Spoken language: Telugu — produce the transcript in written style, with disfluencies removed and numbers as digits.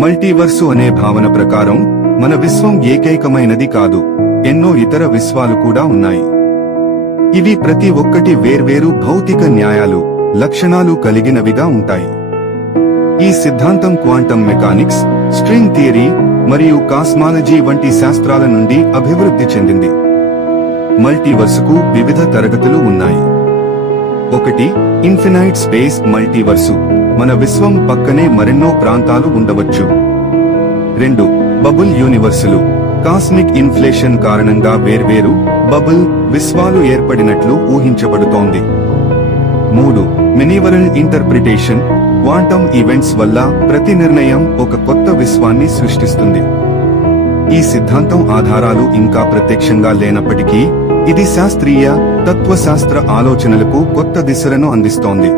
మల్టీవర్సు అనే భావన ప్రకారం మన విశ్వం ఏకైకమైనది కాదు, ఎన్నో ఇతర విశ్వాలు కూడా ఉన్నాయి. ఇవి ప్రతి ఒక్కటి వేర్వేరు భౌతిక న్యాయాలు, లక్షణాలు కలిగినవిగా ఉంటాయి. ఈ సిద్ధాంతం క్వాంటం మెకానిక్స్, స్ట్రింగ్ థియరీ మరియు కాస్మాలజీ వంటి శాస్త్రాల నుండి అభివృద్ధి చెందింది. మల్టీవర్సుకు వివిధ తరగతులు ఉన్నాయి. 1. ఇన్ఫినైట్ స్పేస్ మల్టీవర్సు, మన విశ్వం పక్కనే మరెన్నో ప్రాంతాలు ఉండవచ్చు. 2. బబుల్ యూనివర్సులు, కాస్మిక్ ఇన్ఫ్లేషన్ కారణంగా వేర్వేరు బబుల్ విశ్వాలు ఏర్పడినట్లు ఊహించబడుతోంది. 3. మినివరల్ ఇంటర్ప్రిటేషన్, క్వాంటం ఈవెంట్స్ వల్ల ప్రతి నిర్ణయం ఒక కొత్త విశ్వాన్ని సృష్టిస్తుంది. ఈ సిద్ధాంతం ఆధారాలు ఇంకా ప్రత్యక్షంగా లేనప్పటికీ ఇది శాస్త్రీయ, తత్వశాస్త్ర ఆలోచనలకు కొత్త దిశలను అందిస్తోంది.